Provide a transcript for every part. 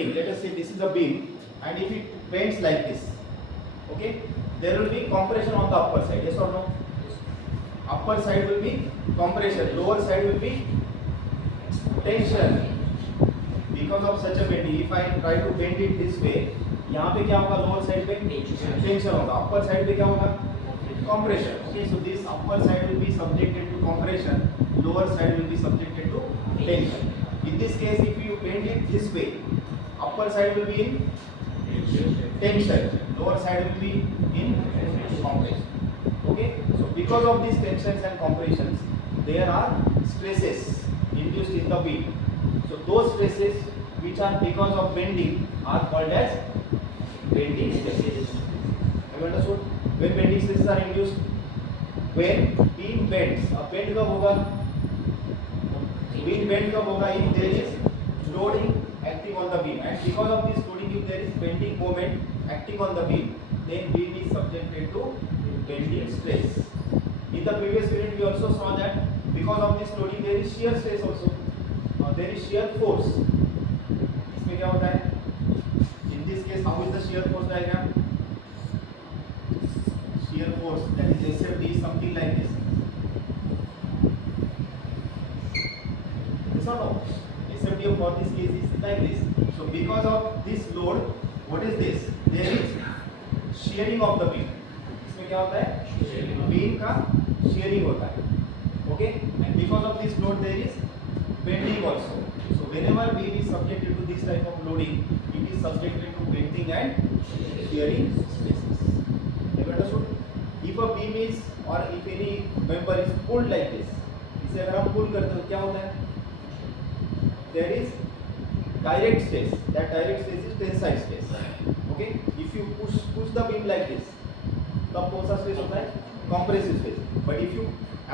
bending, let us say this is a beam, and if it bends like this, okay, there will be compression on the upper side, yes or no? Upper side will be compression, lower side will be tension. Because of such a bending, if I try to bend it this way, यहाँ पे क्या होगा, lower side पे tension होगा, upper side पे क्या होगा, compression. Okay, so this upper side will be subjected to compression, lower side will be subjected to tension. In this case, if you bend it this way, upper side will be in tension, lower side will be in compression. Okay, so because of these tensions and compressions, there are stresses induced in the beam. So those stresses which are because of bending are called as bending stresses. Have you understood? When bending stresses are induced, when beam bends, a bend कब होगा? Beam bend कब होगा? If there is loading acting on the beam, and because of this loading, if there is bending moment acting on the beam, then beam is subjected to bending stress. In the previous unit, we also saw that because of this loading, there is shear stress also. There is shear force. इसमें क्या होता है? In this case, how is the shear force diagram? Shear force, that is SFD, is something like this. Yes or no? SFD for this case is like this. So because of this load, what is this? There is shearing of the beam. इसमें क्या होता है? Beam का shearing होता है. Okay? And because of this load, there is bending also. So whenever beam is subjected to this type of loading, it is subjected to bending and shearing stresses. Have you understood? If a beam is, or if any member is pulled like this, इसे अगर हम pull करते हैं तो क्या होता है? There is direct stress. That direct stress is tensile stress. Okay? If you push the beam like this, तब कौन सा stress होता है? Compressive stress. But if you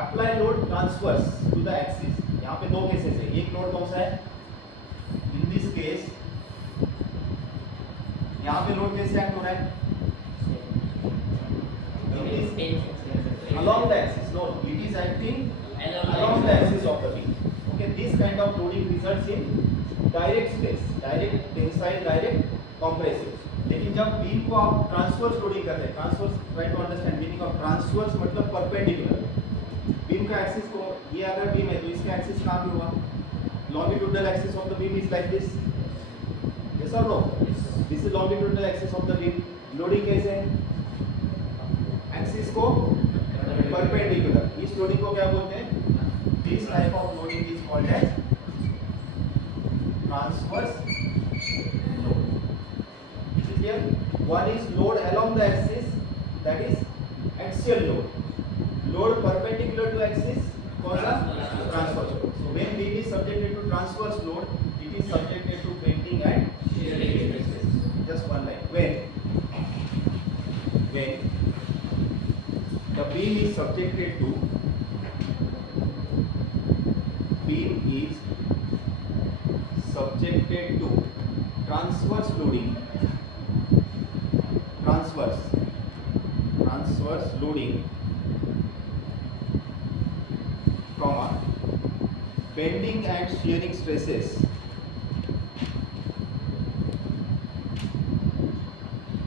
apply load transverse to the axis, यहाँ पे दो केसेस है. एक लोड कौन सा है? In this case, यहाँ पे लोड कैसे एक्ट हो रहा है? It is along the axis. No, it is acting along the axis of the beam. Okay, this kind of loading results in direct stress, direct tensile, direct compressive. लेकिन जब beam को आप transverse loading करते हैं, transverse, try to understand meaning of transverse, मतलब perpendicular. Beam का axis को, ये अगर बीम है तो इसका एक्सिस कहाँ पे होगा? Longitudinal axis of the beam is like this. Yes or no? This is longitudinal axis of the beam. Loading कैसे है? एक्सिस को परपेंडिकुलर. इस लोडिंग को क्या बोलते हैं? This type of loading is called as transverse load. Is it clear? One is load along the axis, that is axial load. Load perpendicular to axis, कौन सा? Transverse load. So when beam is subjected to transverse load, it is subjected to bending and shearing stresses. Just one line. When the beam is subjected to transverse loading, transverse loading, comma, bending and shearing stresses,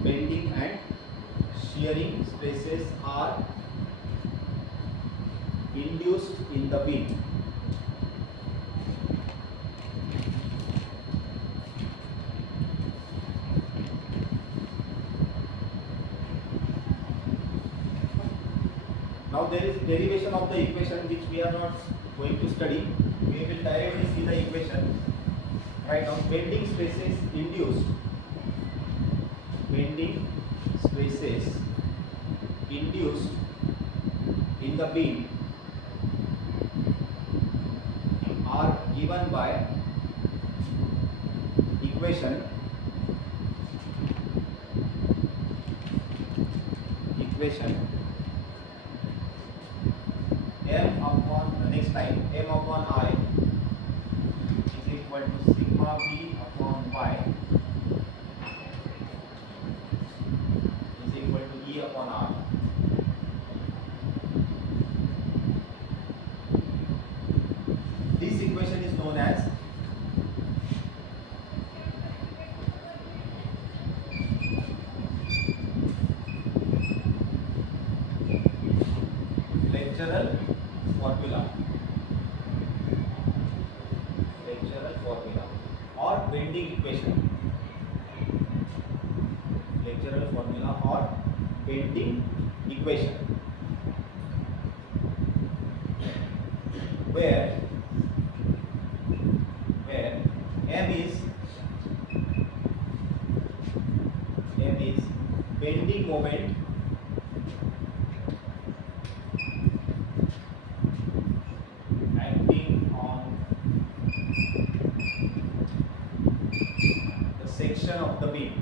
bending and shearing stresses are induced in the beam. Now there is derivation of the equation which we are not going to study. We will directly see the equation. Right now, bending stresses induced. Bending stresses induced in the beam are given by equation m upon next time m upon I is equal to sigma b upon y is equal to E upon R. This equation is known as bending equation, flexural formula और bending equation, where m is bending moment acting on the section of the beam.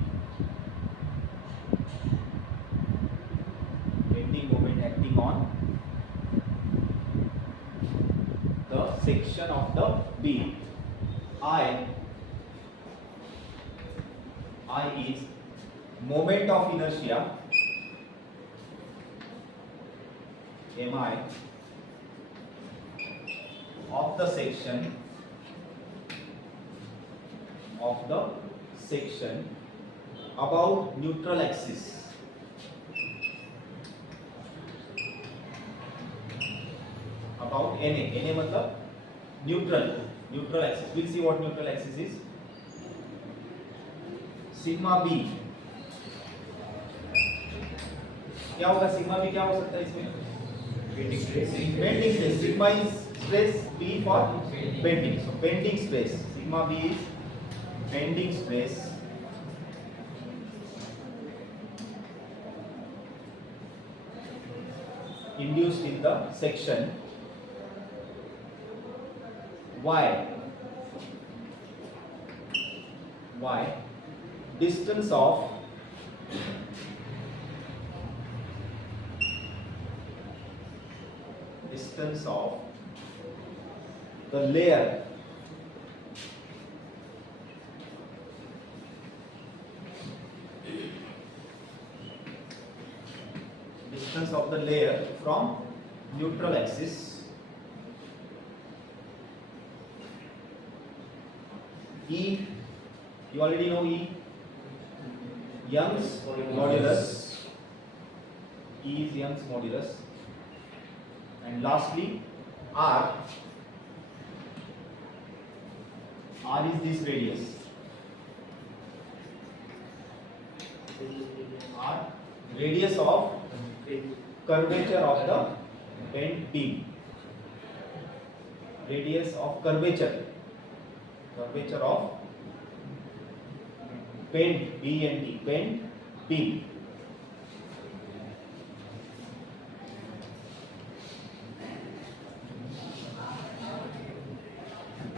Bending moment acting on the section of the beam. I is moment of inertia, mi of the section about neutral axis. About na मतलब neutral axis. We'll see what neutral axis is. Sigma B क्या होगा? Sigma B क्या हो सकता है इसमें? Bending stress. Sigma is stress, B for bending. So bending stress, sigma B is bending stress induced in the section y distance of the layer from neutral axis E. You already know E, Young's modulus. E is Young's modulus. And lastly R is this radius. R, radius of curvature of the bent beam. Radius of curvature of bent bent beam.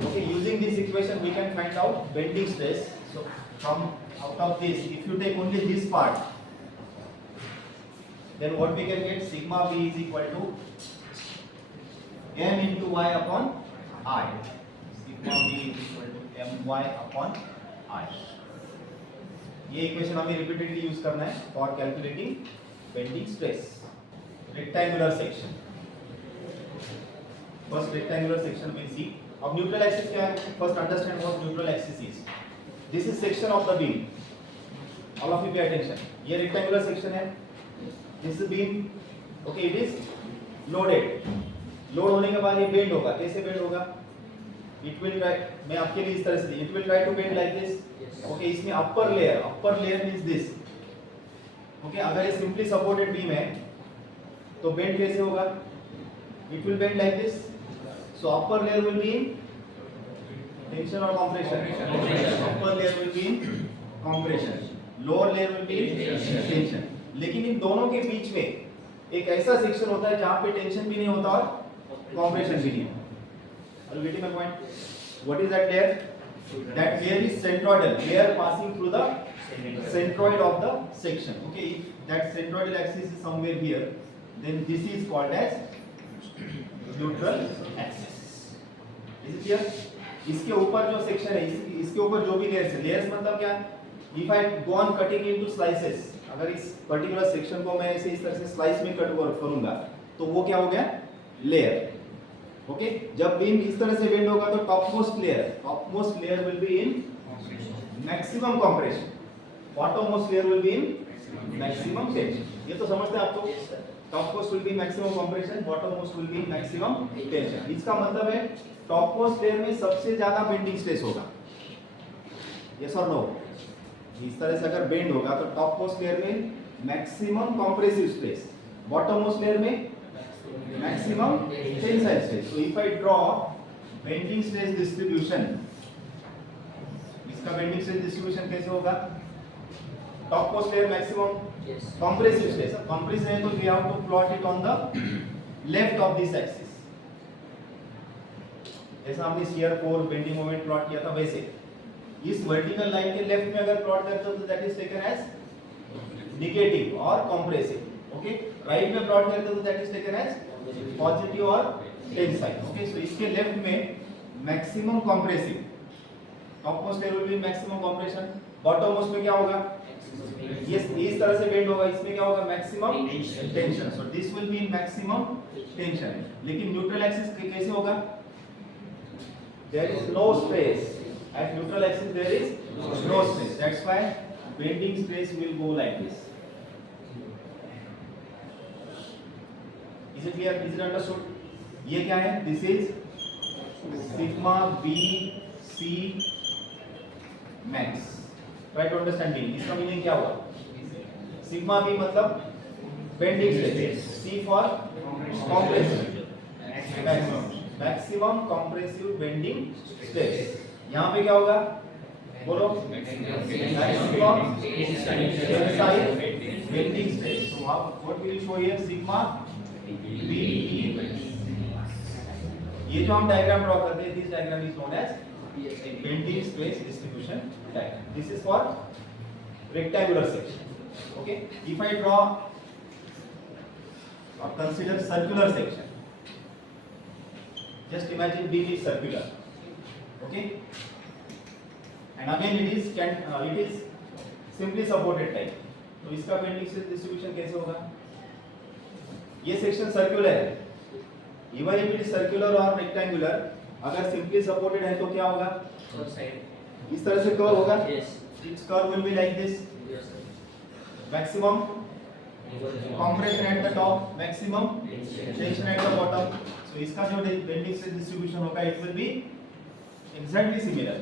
Okay, using this equation we can find out bending stress. So from out of this, if you take only this part, then what we can get? Sigma b is equal to m into y upon I. Sigma b is equal to my upon I. ये equation हमें repeatedly use करना है for calculating bending stress. Rectangular section, first rectangular section will see. अब neutral axis क्या है? First understand what neutral axis is. This is section of the beam. All of you pay attention. ये rectangular section है. This is beam. Okay, it is loaded. Load होने के बाद ये bend होगा. कैसे बेंड होगा? इट विल ट्राई, मैं आपके लिए इस तरह से, it will try to bend like this. Okay, इसमें upper layer means this. Okay, अगर ये सिंपली सपोर्टेड बीम है तो बेंड कैसे होगा? It will bend like this. So upper layer will be in tension और compression. Upper layer will be in compression, lower layer will be in tension. लेकिन इन दोनों के बीच में एक ऐसा सेक्शन होता है जहां पे टेंशन भी नहीं होता और कंप्रेशन भी नहीं होता. Are you getting my point? What is that layer? That layer is centroidal, layer passing through the centroid of the section. Okay, if that centroidal axis is somewhere here, then this is called as neutral axis. Is it clear? इसके ऊपर जो section है, इसके ऊपर जो भी layers है, layers मतलब क्या? If I go on cutting into slices, अगर इस पर्टिकुलर सेक्शन को मैं ऐसे इस तरह से स्लाइस में कट करूंगा तो वो क्या हो गया? लेयर. ओके, जब बीम इस तरह से बेंड होगा तो top most layer will be in maximum compression, bottom most layer will be in maximum tension. ये तो समझते हैं आप तो. Top most will be maximum compression, bottom most will be maximum tension. इसका मतलब है टॉप मोस्ट लेयर में सबसे ज्यादा बेंडिंग स्ट्रेस होगा. यस और नो? इस तरह से अगर बेंड होगा तो टॉप मोस्ट लेयर में maximum compressive stress, bottom most layer में maximum tensile stress. So if I draw bending stress distribution, इसका बेंडिंग स्ट्रेस डिस्ट्रीब्यूशन कैसे होगा? Top most layer maximum compressive stress. अब कंप्रेस है तो we have to plot it on the left of this axis. जैसा हमने shear force bending moment plot किया था वैसे इस वर्टिकल लाइन के लेफ्ट में अगर प्लॉट करते हो तो that is taken as negative और कंप्रेसिव. ओके, राइट में प्लॉट करते हो तो that is taken as positive और टेंसाइल. ओके, सो इसके लेफ्ट में maximum compressive, top most layer will be maximum compression, bottom most में क्या होगा? ये इस तरह से बेंड होगा, इसमें क्या होगा? Maximum tension. So this will be in maximum tension. लेकिन न्यूट्रल एक्सिस कैसे होगा? There is no stress. At neutral axis there is no stress. That's why bending stress will go like this. Is it clear? Is it understood? ये क्या है? This is sigma B C max. Try to understanding. इसका meaning क्या हुआ? Sigma B मतलब bending stress. C for compression. Maximum. Maximum compressive bending stress. यहाँ पे क्या होगा? बोलो. Maximum tensile bending stress. So what will show here? Sigma B. ये जो हम डायग्राम ड्रॉ करते हैं, this diagram is known as bending stress distribution diagram. This is for rectangular section. Okay, if I draw or consider circular section. Just imagine beam is circular, okay, and again it is simply supported type. तो इसका bending stress distribution कैसे होगा? ये section circular है, even if it is circular और rectangular, अगर simply supported है तो क्या होगा? इस तरह से कर्व होगा. It's curve will be like this. Maximum compression at the top, maximum tension at the bottom. So इसका जो bending stress distribution होगा, it will be exactly similar.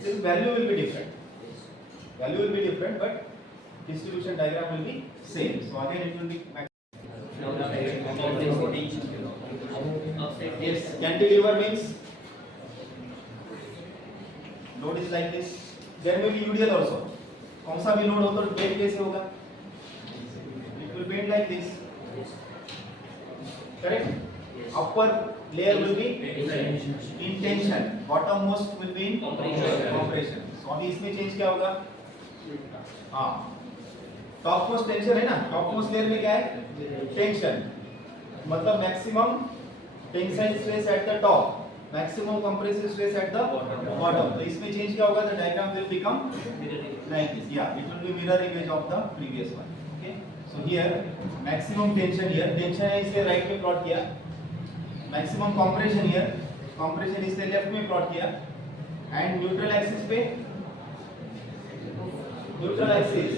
Still value will be different. Value will be different, but distribution diagram will be same. So again it will be. Yes, cantilever means load is like this. There may be UDL also. कौन सा भी load हो तो bend कैसे होगा? Will bend like this. Correct? Yes. Upper layer will be in tension, bottom most will be in compression. So अभी इसमें change क्या होगा? हाँ, टॉप मोस्ट टेंशन है ना, टॉप मोस्ट लेयर में क्या है? टेंशन. मतलब maximum tensile stress at the top, maximum compressive stress at the bottom. तो इसमें चेंज क्या होगा? The diagram will become like this. Yeah, it will be mirror image of the previous one. Okay. So here maximum tension here, tension है इसके right में plot किया, maximum compression here, compression इसके left में plot किया, and neutral axis पे neutral axis